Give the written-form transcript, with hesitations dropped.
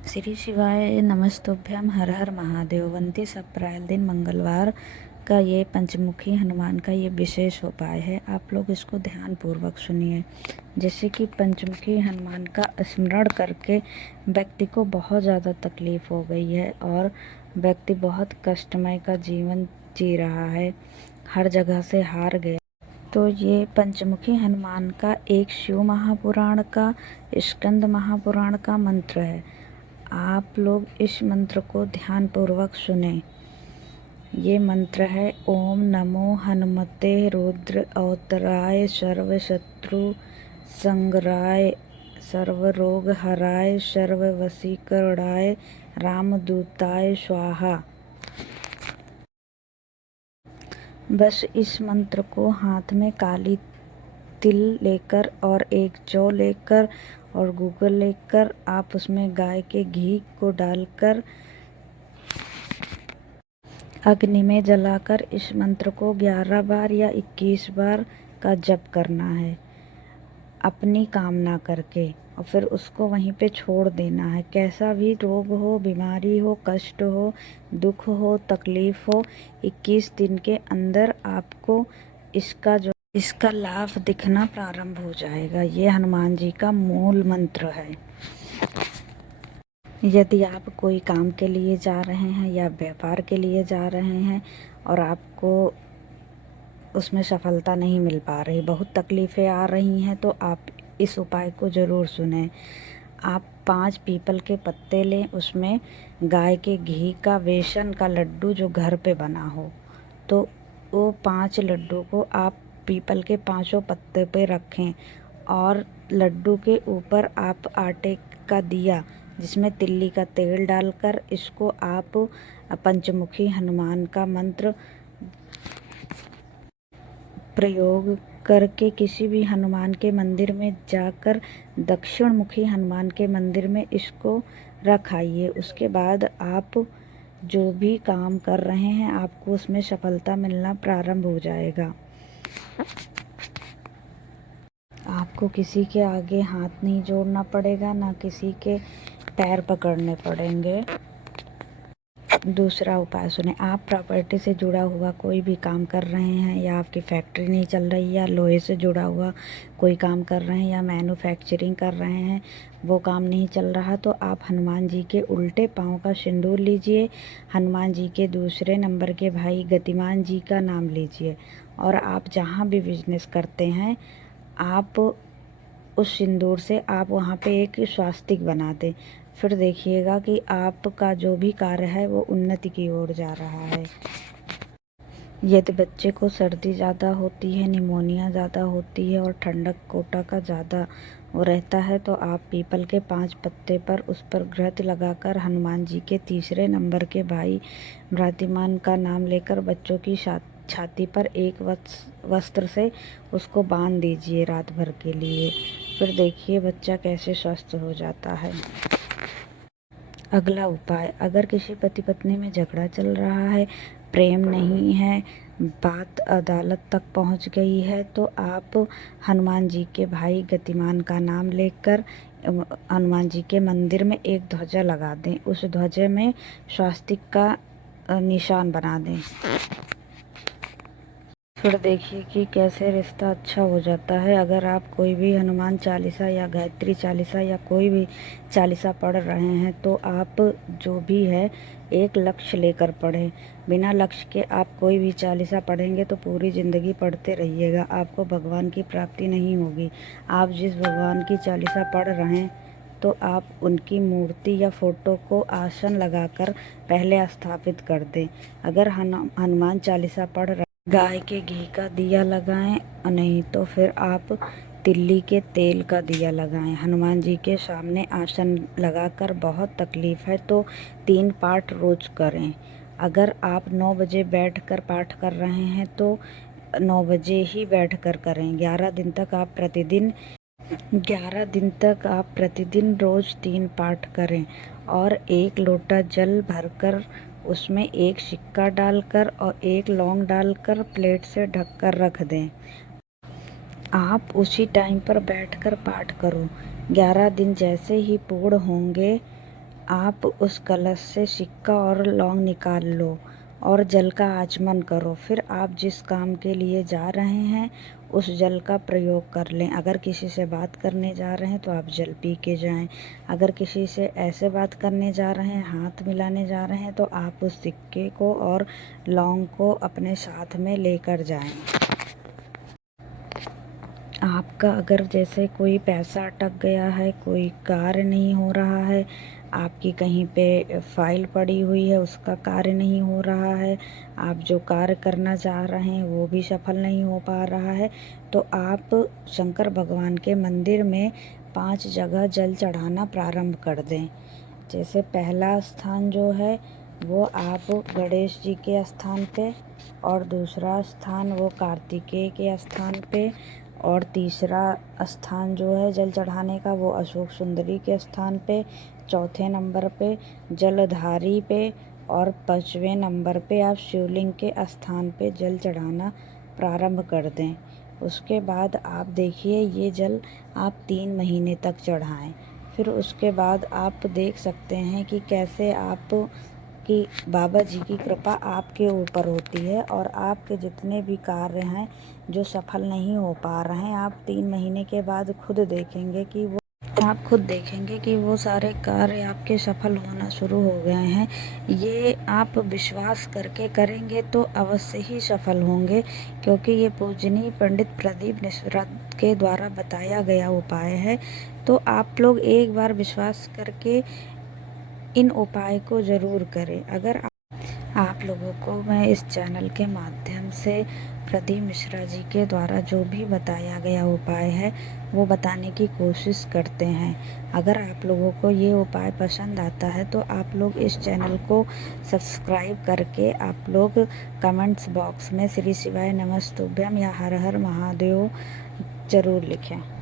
श्री शिवाय नमस्तुभ्यम। हर हर महादेव। 29 अप्रैल दिन मंगलवार का ये पंचमुखी हनुमान का ये विशेष उपाय है। आप लोग इसको ध्यान पूर्वक सुनिए। जैसे कि पंचमुखी हनुमान का स्मरण करके व्यक्ति को बहुत ज़्यादा तकलीफ हो गई है और व्यक्ति बहुत कष्टमय का जीवन जी रहा है, हर जगह से हार गया। तो ये पंचमुखी हनुमान का एक शिव महापुराण का, स्कंद महापुराण का मंत्र है। आप लोग इस मंत्र को ध्यान पूर्वक सुने। ये मंत्र है ओम नमो हनुमते रुद्र अवतराय सर्व शत्रु संग्राय सर्व रोग हराय सर्व वशीकरणाय रामदूताय स्वाहा। बस इस मंत्र को हाथ में काली तिल लेकर और एक जौ लेकर और गूगल लेकर आप उसमें गाय के घी को डालकर अग्नि में जलाकर इस मंत्र को 11 बार या 21 बार का जप करना है अपनी कामना करके, और फिर उसको वहीं पे छोड़ देना है। कैसा भी रोग हो, बीमारी हो, कष्ट हो, दुख हो, तकलीफ हो, 21 दिन के अंदर आपको इसका लाभ दिखना प्रारंभ हो जाएगा। ये हनुमान जी का मूल मंत्र है। यदि आप कोई काम के लिए जा रहे हैं या व्यापार के लिए जा रहे हैं और आपको उसमें सफलता नहीं मिल पा रही, बहुत तकलीफ़ें आ रही हैं, तो आप इस उपाय को ज़रूर सुनें। आप 5 पीपल के पत्ते लें, उसमें गाय के घी का बेसन का लड्डू जो घर पे बना हो, तो वो 5 लड्डू को आप पीपल के 5 पत्ते पे रखें और लड्डू के ऊपर आप आटे का दिया जिसमें तिल्ली का तेल डालकर इसको आप पंचमुखी हनुमान का मंत्र प्रयोग करके किसी भी हनुमान के मंदिर में जाकर दक्षिण मुखी हनुमान के मंदिर में इसको रखाइए। उसके बाद आप जो भी काम कर रहे हैं आपको उसमें सफलता मिलना प्रारंभ हो जाएगा। आपको किसी के आगे हाथ नहीं जोड़ना पड़ेगा, ना किसी के पैर पकड़ने पड़ेंगे। दूसरा उपाय सुने। आप प्रॉपर्टी से जुड़ा हुआ कोई भी काम कर रहे हैं या आपकी फैक्ट्री नहीं चल रही, या लोहे से जुड़ा हुआ कोई काम कर रहे हैं या मैन्युफैक्चरिंग कर रहे हैं, वो काम नहीं चल रहा, तो आप हनुमान जी के उल्टे पाँव का सिंदूर लीजिए, हनुमान जी के दूसरे नंबर के भाई गतिमान जी का नाम लीजिए और आप जहाँ भी बिजनेस करते हैं आप उस सिंदूर से आप वहाँ पे एक स्वास्तिक बना दें। फिर देखिएगा कि आपका जो भी कार्य है वो उन्नति की ओर जा रहा है। यदि बच्चे को सर्दी ज़्यादा होती है, निमोनिया ज़्यादा होती है और ठंडक कोटा का ज़्यादा वो रहता है, तो आप पीपल के 5 पत्ते पर उस पर घृत लगाकर हनुमान जी के तीसरे नंबर के भाई भ्रातिमान का नाम लेकर बच्चों की छाती पर एक वस्त्र से उसको बांध दीजिए रात भर के लिए। फिर देखिए बच्चा कैसे स्वस्थ हो जाता है। अगला उपाय, अगर किसी पति पत्नी में झगड़ा चल रहा है, प्रेम नहीं है, बात अदालत तक पहुंच गई है, तो आप हनुमान जी के भाई गतिमान का नाम लेकर हनुमान जी के मंदिर में एक ध्वजा लगा दें। उस ध्वजे में स्वास्तिक का निशान बना दें। फिर देखिए कि कैसे रिश्ता अच्छा हो जाता है। अगर आप कोई भी हनुमान चालीसा या गायत्री चालीसा या कोई भी चालीसा पढ़ रहे हैं तो आप जो भी है एक लक्ष्य लेकर पढ़ें। बिना लक्ष्य के आप कोई भी चालीसा पढ़ेंगे तो पूरी ज़िंदगी पढ़ते रहिएगा, आपको भगवान की प्राप्ति नहीं होगी। आप जिस भगवान की चालीसा पढ़ रहे हैं तो आप उनकी मूर्ति या फ़ोटो को आसन लगाकर पहले स्थापित कर दें। अगर हनुमान चालीसा पढ़ रहे गाय के घी का दिया लगाएं, नहीं तो फिर आप तिल्ली के तेल का दिया लगाएं। हनुमान जी के सामने आसन लगाकर बहुत तकलीफ़ है तो 3 पाठ रोज़ करें। अगर आप 9 बजे बैठकर पाठ कर रहे हैं तो 9 बजे ही बैठकर करें। 11 दिन तक आप प्रतिदिन रोज़ 3 पाठ करें और 1 लोटा जल भरकर उसमें 1 सिक्का डालकर और 1 लौंग डालकर प्लेट से ढककर रख दें। आप उसी टाइम पर बैठकर पाठ करो। 11 दिन जैसे ही पूर्ण होंगे आप उस कलश से सिक्का और लौंग निकाल लो और जल का आचमन करो। फिर आप जिस काम के लिए जा रहे हैं उस जल का प्रयोग कर लें। अगर किसी से बात करने जा रहे हैं तो आप जल पी के जाएं। अगर किसी से ऐसे बात करने जा रहे हैं, हाथ मिलाने जा रहे हैं, तो आप उस सिक्के को और लौंग को अपने साथ में लेकर जाएं। आपका अगर जैसे कोई पैसा अटक गया है, कोई कार्य नहीं हो रहा है, आपकी कहीं पे फाइल पड़ी हुई है, उसका कार्य नहीं हो रहा है, आप जो कार्य करना चाह रहे हैं वो भी सफल नहीं हो पा रहा है, तो आप शंकर भगवान के मंदिर में 5 जगह जल चढ़ाना प्रारंभ कर दें। जैसे पहला स्थान जो है वो आप गणेश जी के स्थान पे, और दूसरा स्थान वो कार्तिकेय के स्थान पे, और तीसरा स्थान जो है जल चढ़ाने का वो अशोक सुंदरी के स्थान पे, चौथे नंबर पे जलधारी पे, और 5वें नंबर पे आप शिवलिंग के स्थान पे जल चढ़ाना प्रारंभ कर दें। उसके बाद आप देखिए ये जल आप 3 महीने तक चढ़ाएं। फिर उसके बाद आप देख सकते हैं कि कैसे आप कि बाबा जी की कृपा आपके ऊपर होती है, और आपके जितने भी कार्य हैं जो सफल नहीं हो पा रहे हैं, आप 3 महीने के बाद खुद देखेंगे कि वो सारे कार्य आपके सफल होना शुरू हो गए हैं। ये आप विश्वास करके करेंगे तो अवश्य ही सफल होंगे, क्योंकि ये पूजनीय पंडित प्रदीप मिश्रा के द्वारा बताया गया उपाय है। तो आप लोग एक बार विश्वास करके इन उपाय को ज़रूर करें। अगर आप लोगों को मैं इस चैनल के माध्यम से प्रदीप मिश्रा जी के द्वारा जो भी बताया गया उपाय है वो बताने की कोशिश करते हैं। अगर आप लोगों को ये उपाय पसंद आता है तो आप लोग इस चैनल को सब्सक्राइब करके आप लोग कमेंट्स बॉक्स में श्री शिवाय नमस्तुभ्यम या हर हर महादेव ज़रूर लिखें।